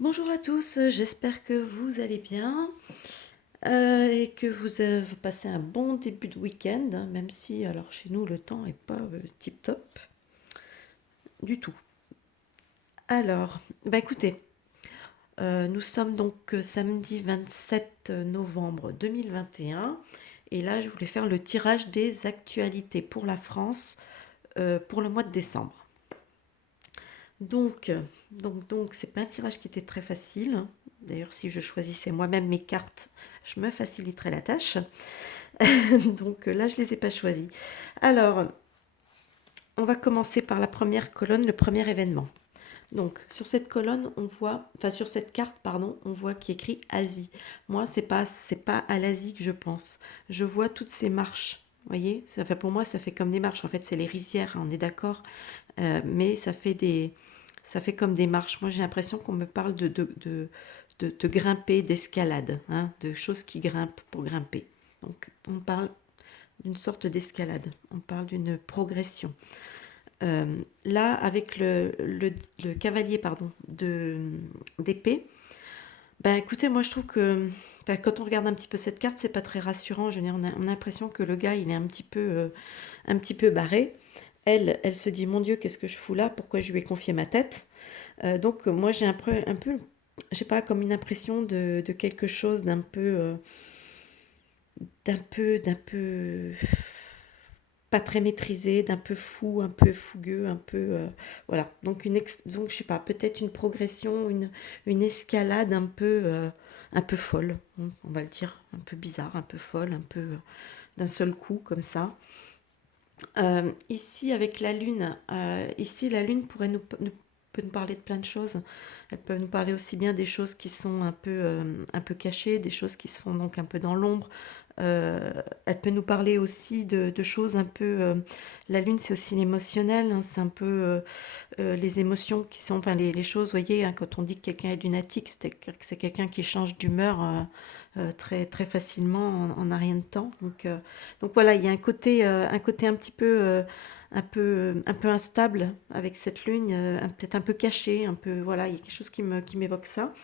Bonjour à tous, j'espère que vous allez bien et que vous avez passé un bon début de week-end, hein, même si alors chez nous le temps n'est pas tip top du tout. Alors, bah écoutez, nous sommes donc samedi 27 novembre 2021 et là je voulais faire le tirage des actualités pour la France pour le mois de décembre. Donc, c'est pas un tirage qui était très facile. D'ailleurs, si je choisissais moi-même mes cartes, je me faciliterais la tâche. Donc là, je les ai pas choisis. Alors, on va commencer par la première colonne, le premier événement. Donc, sur cette colonne, on voit, enfin sur cette carte, pardon, on voit qui écrit Asie. Moi, c'est pas à l'Asie que je pense. Je vois toutes ces marches. Vous voyez, ça fait pour moi, ça fait comme des marches. En fait, c'est les rizières, hein, on est d'accord. Mais ça fait comme des marches. Moi, j'ai l'impression qu'on me parle de grimper, d'escalade, hein, de choses qui grimpent pour grimper. Donc, on parle d'une sorte d'escalade, on parle d'une progression. Là, avec le cavalier pardon, d'épée, ben écoutez, moi je trouve que ben, quand on regarde un petit peu cette carte, c'est pas très rassurant. Je veux dire, on a l'impression que le gars, il est un petit peu barré. Elle se dit, mon Dieu, qu'est-ce que je fous là? Pourquoi je lui ai confié ma tête? Donc moi j'ai un peu, je sais pas, comme une impression de quelque chose d'un peu pas très maîtrisé, d'un peu fou, un peu fougueux, un peu voilà. Donc je sais pas, peut-être une progression, une escalade un peu folle, on va le dire, un peu bizarre, un peu folle, un peu d'un seul coup comme ça. Ici, avec la Lune, ici, la Lune peut nous parler de plein de choses. Elle peut nous parler aussi bien des choses qui sont un peu cachées, des choses qui se font donc un peu dans l'ombre. Euh, Elle peut nous parler aussi de choses un peu... la Lune, c'est aussi l'émotionnel, hein, c'est un peu les émotions qui sont... Enfin, les choses, vous voyez, hein, quand on dit que quelqu'un est lunatique, c'est quelqu'un qui change d'humeur très, très facilement en un rien de temps. Donc voilà, il y a un côté un petit peu, un peu instable avec cette lune, peut-être un peu caché, un peu, voilà, il y a quelque chose qui m'évoque ça.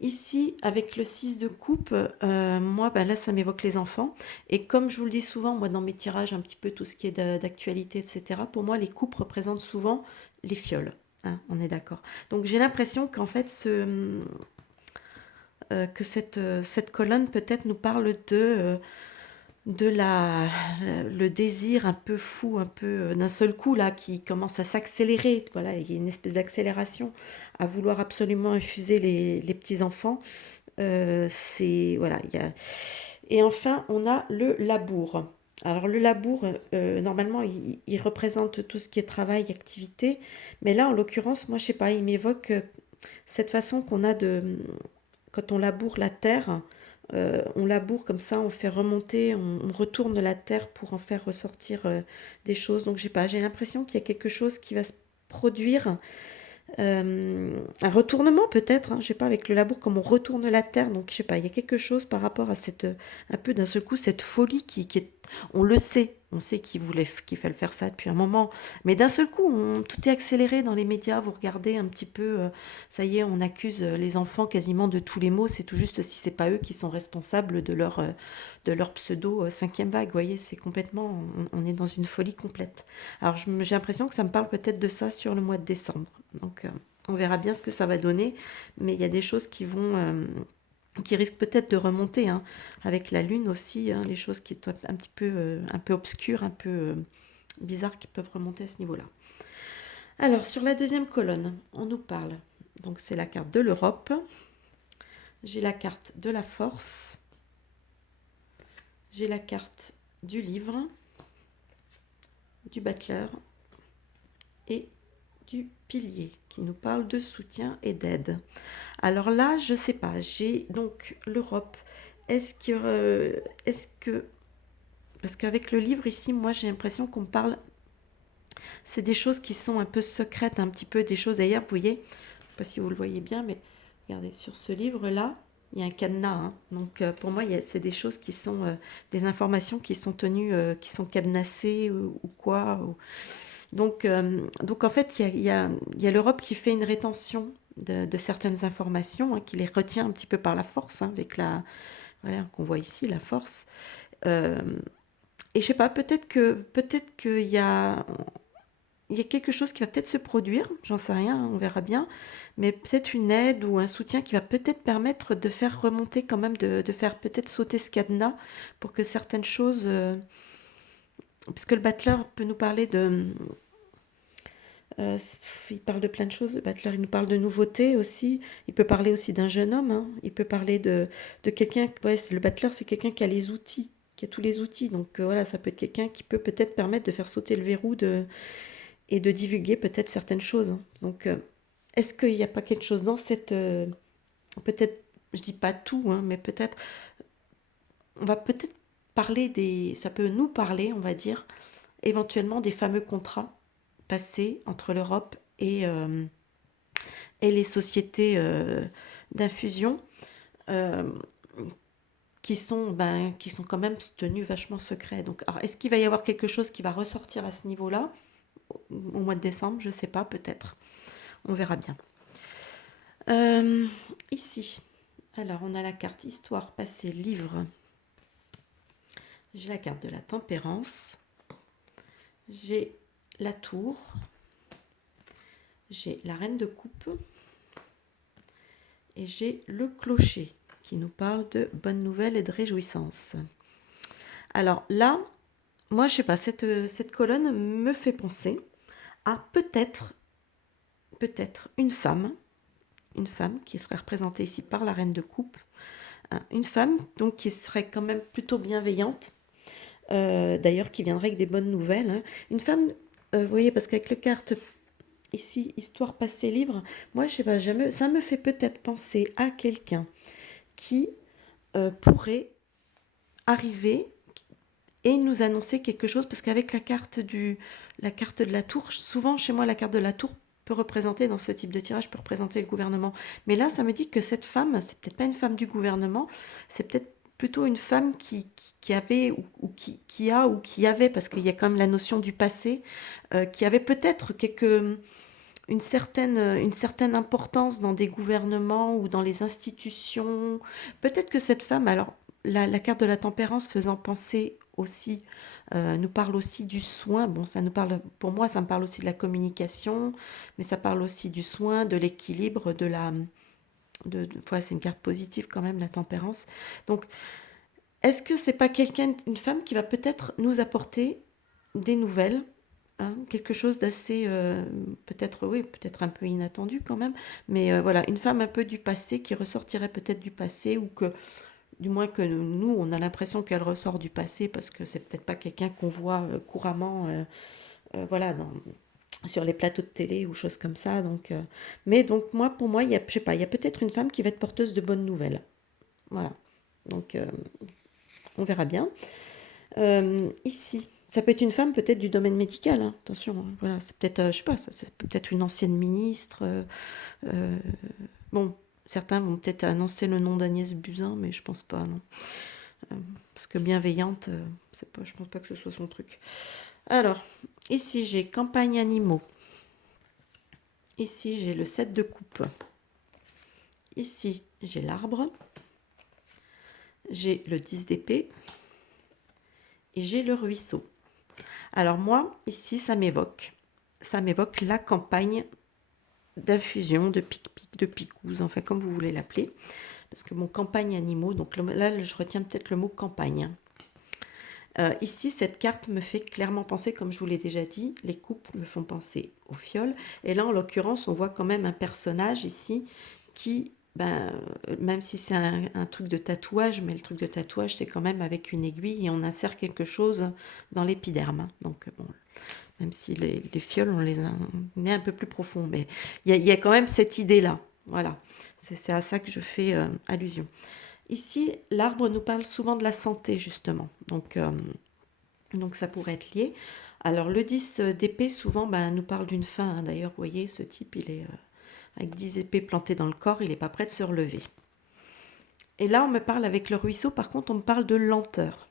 Ici, avec le 6 de coupe, moi, ben là, ça m'évoque les enfants. Et comme je vous le dis souvent, moi, dans mes tirages, un petit peu tout ce qui est d'actualité, etc., pour moi, les coupes représentent souvent les fioles. Hein, on est d'accord. Donc j'ai l'impression qu'en fait, cette colonne peut-être nous parle de le désir un peu fou, un peu d'un seul coup là, qui commence à s'accélérer. Voilà, il y a une espèce d'accélération à vouloir absolument infuser les petits enfants. C'est voilà, il y a... Et enfin, on a le labour. Alors le labour, normalement, il représente tout ce qui est travail, activité, mais là, en l'occurrence, moi, je sais pas, il m'évoque cette façon qu'on a de, quand on laboure la terre, on laboure comme ça, on fait remonter, on retourne la terre pour en faire ressortir des choses. Donc, je sais pas, j'ai l'impression qu'il y a quelque chose qui va se produire, un retournement peut-être, hein, je sais pas, avec le labour, comme on retourne la terre. Donc, je sais pas, il y a quelque chose par rapport à cette, un peu d'un seul coup, cette folie qui est, on le sait, on sait qu'il fallait faire ça depuis un moment, mais d'un seul coup, tout est accéléré dans les médias. Vous regardez un petit peu, ça y est, on accuse les enfants quasiment de tous les maux. C'est tout juste si c'est pas eux qui sont responsables de leur pseudo cinquième vague. Vous voyez, c'est complètement, on est dans une folie complète. Alors, j'ai l'impression que ça me parle peut-être de ça sur le mois de décembre. Donc, on verra bien ce que ça va donner, mais il y a des choses qui risquent peut-être de remonter, hein, avec la lune aussi, hein, les choses qui sont un peu obscures, un peu bizarres qui peuvent remonter à ce niveau-là. Alors, sur la deuxième colonne, on nous parle, donc c'est la carte de l'Europe, j'ai la carte de la force, j'ai la carte du livre, du battleur et du pilier qui nous parle de soutien et d'aide. Alors là, je sais pas, j'ai donc l'Europe. Est-ce que, parce qu'avec le livre ici, moi j'ai l'impression qu'on parle, c'est des choses qui sont un peu secrètes, un petit peu des choses. D'ailleurs, vous voyez, je ne sais pas si vous le voyez bien, mais regardez, sur ce livre-là, il y a un cadenas. Hein. Donc pour moi, c'est des choses qui sont des informations qui sont tenues, qui sont cadenassées ou quoi. Donc en fait, il y a l'Europe qui fait une rétention de certaines informations, hein, qui les retient un petit peu par la force, hein, avec voilà, qu'on voit ici, la force. Euh, et je sais pas, peut-être qu'il y a quelque chose qui va peut-être se produire, j'en sais rien, hein, on verra bien, mais peut-être une aide ou un soutien qui va peut-être permettre de faire remonter quand même, de faire peut-être sauter ce cadenas pour que certaines choses... parce que le battleur peut nous parler de... euh, il parle de plein de choses, le battleur, il nous parle de nouveautés aussi, il peut parler aussi d'un jeune homme, hein, il peut parler de quelqu'un, ouais, le battleur c'est quelqu'un qui a les outils, qui a tous les outils, donc voilà, ça peut être quelqu'un qui peut peut-être permettre de faire sauter le verrou et de divulguer peut-être certaines choses, hein. Donc, est-ce qu'il n'y a pas quelque chose dans cette... peut-être, je dis pas tout, hein, mais peut-être, on va peut-être parler des... Ça peut nous parler, on va dire, éventuellement des fameux contrats passés entre l'Europe et les sociétés d'infusion, euh, qui sont quand même tenues vachement secrets. Donc, alors, est-ce qu'il va y avoir quelque chose qui va ressortir à ce niveau-là au mois de décembre? Je ne sais pas, peut-être. On verra bien. Euh, Ici, alors on a la carte Histoire, passé, livre. J'ai la carte de la tempérance. J'ai la tour. J'ai la reine de coupe. Et j'ai le clocher qui nous parle de bonnes nouvelles et de réjouissance. Alors là, moi je sais pas, cette colonne me fait penser à peut-être une femme qui serait représentée ici par la reine de coupe, hein, une femme donc qui serait quand même plutôt bienveillante, d'ailleurs qui viendrait avec des bonnes nouvelles, hein. Une femme, vous voyez, parce qu'avec le carte ici, histoire passée livre, moi je sais pas, ça me fait peut-être penser à quelqu'un qui pourrait arriver et nous annoncer quelque chose, parce qu'avec la carte de la tour, souvent chez moi la carte de la tour peut représenter, dans ce type de tirage, peut représenter le gouvernement. Mais là, ça me dit que cette femme, c'est peut-être pas une femme du gouvernement, c'est peut-être plutôt une femme qui avait, ou qui a, ou qui avait, parce qu'il y a quand même la notion du passé, qui avait peut-être une certaine importance dans des gouvernements ou dans les institutions. Peut-être que cette femme, alors la carte de la tempérance faisant penser aussi, nous parle aussi du soin. Bon, ça nous parle, pour moi, ça me parle aussi de la communication, mais ça parle aussi du soin, de l'équilibre, voilà, c'est une carte positive quand même, la tempérance. Donc, est-ce que c'est pas une femme qui va peut-être nous apporter des nouvelles, hein, quelque chose d'assez, peut-être, oui, peut-être un peu inattendu quand même, mais voilà, une femme un peu du passé qui ressortirait peut-être du passé, ou que, du moins que nous, on a l'impression qu'elle ressort du passé parce que c'est peut-être pas quelqu'un qu'on voit couramment, voilà, sur les plateaux de télé ou choses comme ça. Donc, mais donc moi, pour moi, je sais pas, il y a peut-être une femme qui va être porteuse de bonnes nouvelles. Voilà. Donc, on verra bien. Ici, ça peut être une femme peut-être du domaine médical, hein, attention, hein, voilà, c'est peut-être, je sais pas, c'est peut-être une ancienne ministre. Euh, bon, certains vont peut-être annoncer le nom d'Agnès Buzyn, mais je pense pas, non. Parce que bienveillante, je pense pas que ce soit son truc. Alors, ici j'ai campagne animaux. Ici j'ai le 7 de coupe. Ici j'ai l'arbre. J'ai le 10 d'épée. Et j'ai le ruisseau. Alors moi, ici, ça m'évoque la campagne d'infusion, de pic-pic, de picouse, enfin comme vous voulez l'appeler. Parce que mon campagne animaux, donc là, je retiens peut-être le mot campagne. Ici, cette carte me fait clairement penser, comme je vous l'ai déjà dit, les coupes me font penser au fiole. Et là, en l'occurrence, on voit quand même un personnage ici qui, même si c'est un truc de tatouage, mais le truc de tatouage, c'est quand même avec une aiguille et on insère quelque chose dans l'épiderme. Donc, bon, même si les fioles, on met un peu plus profond, mais il y a quand même cette idée-là. Voilà, c'est à ça que je fais allusion. Ici, l'arbre nous parle souvent de la santé, justement. Donc ça pourrait être lié. Alors, le 10 d'épée, souvent, nous parle d'une fin, hein. D'ailleurs, vous voyez, ce type, il est avec 10 épées plantées dans le corps, il n'est pas prêt de se relever. Et là, on me parle avec le ruisseau, par contre, on me parle de lenteur,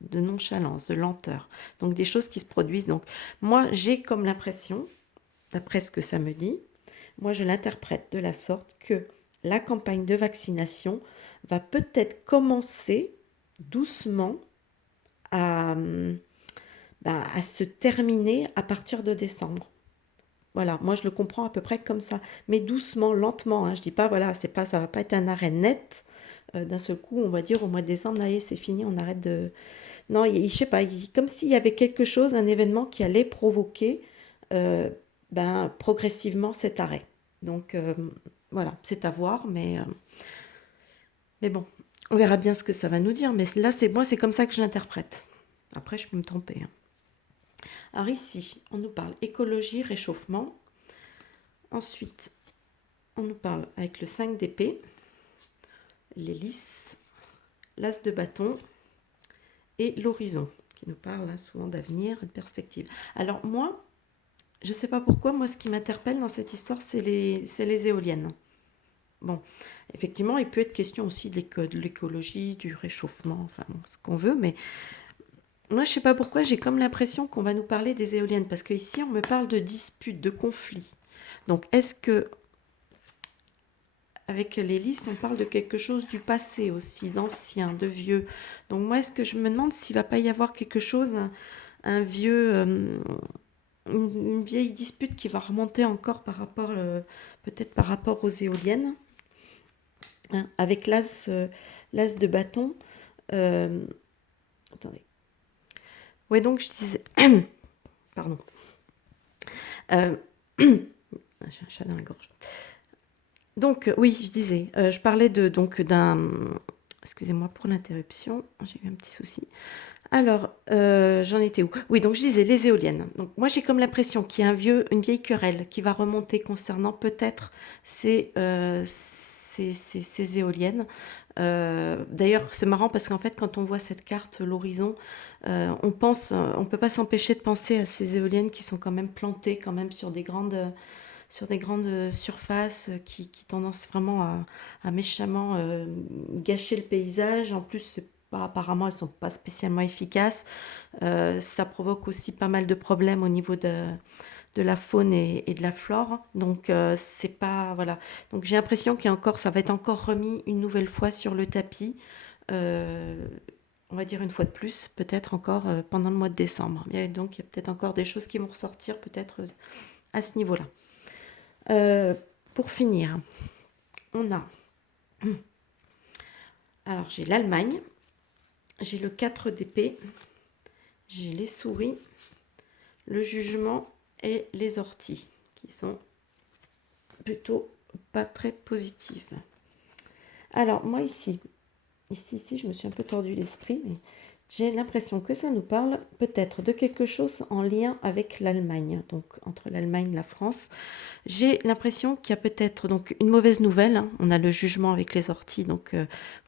de nonchalance, de lenteur. Donc, des choses qui se produisent. Donc, moi, j'ai comme l'impression, d'après ce que ça me dit, moi je l'interprète de la sorte que la campagne de vaccination va peut-être commencer doucement à, à se terminer à partir de décembre. Voilà, moi je le comprends à peu près comme ça, mais doucement, lentement. Hein. Je dis pas, voilà, c'est pas, ça va pas être un arrêt net. D'un seul coup, on va dire au mois de décembre, allez, c'est fini, on arrête de. Non, je sais pas, comme s'il y avait quelque chose, un événement qui allait provoquer progressivement cet arrêt. Donc voilà, c'est à voir, mais bon, on verra bien ce que ça va nous dire. Mais là, c'est moi, c'est comme ça que je l'interprète. Après, je peux me tromper. Hein. Alors ici, on nous parle écologie, réchauffement. Ensuite, on nous parle avec le 5 d'épée, l'hélice, l'as de bâton et l'horizon, qui nous parle hein, souvent d'avenir et de perspective. Alors moi, je ne sais pas pourquoi, moi ce qui m'interpelle dans cette histoire, c'est les éoliennes. Bon, effectivement, il peut être question aussi de l'écologie, du réchauffement, enfin bon, ce qu'on veut, mais moi je ne sais pas pourquoi, j'ai comme l'impression qu'on va nous parler des éoliennes, parce qu'ici on me parle de disputes, de conflits. Donc est-ce que avec l'hélice, on parle de quelque chose du passé aussi, d'ancien, de vieux. Donc moi, est-ce que je me demande s'il ne va pas y avoir quelque chose, un vieux, une vieille dispute qui va remonter encore par rapport, peut-être par rapport aux éoliennes, hein, avec l'as de bâton. Attendez. Ouais, donc je disais, pardon. J'ai un chat dans la gorge. Donc oui, je disais, je parlais donc d'un. Excusez-moi pour l'interruption, j'ai eu un petit souci. Alors, j'en étais où? Oui, donc je disais les éoliennes. Donc moi j'ai comme l'impression qu'il y a une vieille querelle qui va remonter concernant peut-être ces éoliennes. D'ailleurs, c'est marrant parce qu'en fait, quand on voit cette carte, l'horizon, on peut pas s'empêcher de penser à ces éoliennes qui sont quand même plantées quand même sur des grandes surfaces qui tendance vraiment à méchamment gâcher le paysage. En plus, apparemment, elles ne sont pas spécialement efficaces. Ça provoque aussi pas mal de problèmes au niveau de la faune et de la flore. Donc, c'est pas. Voilà. Donc, j'ai l'impression ça va être encore remis une nouvelle fois sur le tapis. Euh, on va dire une fois de plus, peut-être encore pendant le mois de décembre. Et donc, il y a peut-être encore des choses qui vont ressortir, peut-être à ce niveau-là. Euh, pour finir, on a. Alors, j'ai l'Allemagne, j'ai le 4 d'épée, j'ai les souris, le jugement et les orties, qui sont plutôt pas très positives. Alors, moi ici, je me suis un peu tordu l'esprit, mais j'ai l'impression que ça nous parle peut-être de quelque chose en lien avec l'Allemagne, donc entre l'Allemagne et la France. J'ai l'impression qu'il y a peut-être donc une mauvaise nouvelle. Hein. On a le jugement avec les orties, donc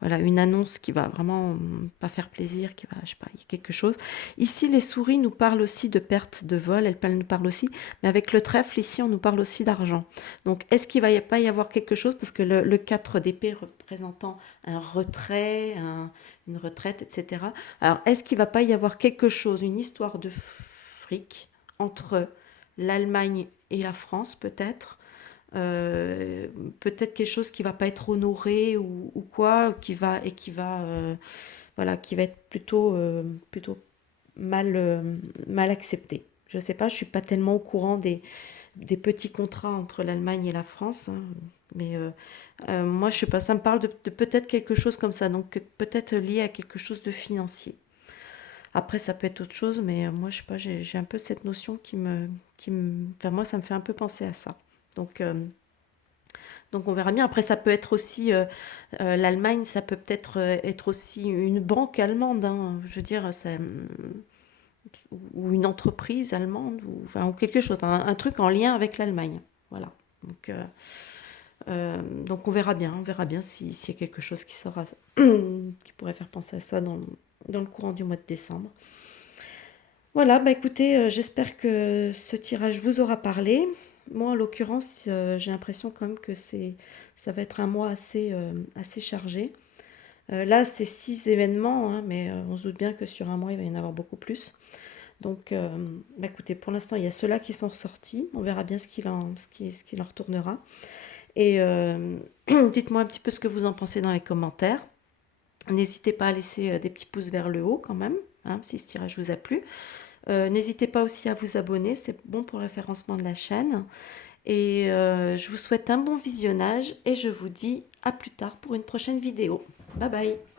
voilà une annonce qui va vraiment pas faire plaisir, qui va, je sais pas, il y a quelque chose. Ici, les souris nous parlent aussi de perte de vol, elles nous parlent aussi, mais avec le trèfle ici, on nous parle aussi d'argent. Donc, est-ce qu'il va pas y avoir quelque chose parce que le 4 d'épée représentant un retrait, une retraite, etc. Alors, est-ce qu'il va pas y avoir quelque chose, une histoire de fric entre l'Allemagne et la France peut-être, peut-être quelque chose qui va pas être honoré ou quoi, voilà, qui va être plutôt mal accepté. Je sais pas, je suis pas tellement au courant des petits contrats entre l'Allemagne et la France, hein, mais moi je sais pas, ça me parle de peut-être quelque chose comme ça, donc peut-être lié à quelque chose de financier. Après, ça peut être autre chose, mais moi, je sais pas, j'ai un peu cette notion enfin, moi, ça me fait un peu penser à ça. Donc, donc on verra bien. Après, ça peut être aussi, l'Allemagne, ça peut peut-être être aussi une banque allemande, hein, je veux dire, ou une entreprise allemande, enfin, ou quelque chose, un truc en lien avec l'Allemagne. Voilà. Donc on verra bien s'il y a quelque chose qui sera, qui pourrait faire penser à ça dans le courant du mois de décembre. Voilà, bah écoutez, j'espère que ce tirage vous aura parlé. Moi, en l'occurrence, j'ai l'impression quand même que ça va être un mois assez chargé. Là, c'est 6 événements, hein, mais on se doute bien que sur un mois, il va y en avoir beaucoup plus. Donc, bah, écoutez, pour l'instant, il y a ceux-là qui sont ressortis. On verra bien ce qu'il en retournera. Et dites-moi un petit peu ce que vous en pensez dans les commentaires. N'hésitez pas à laisser des petits pouces vers le haut quand même, hein, si ce tirage vous a plu. N'hésitez pas aussi à vous abonner, c'est bon pour le référencement de la chaîne. Et je vous souhaite un bon visionnage et je vous dis à plus tard pour une prochaine vidéo. Bye bye!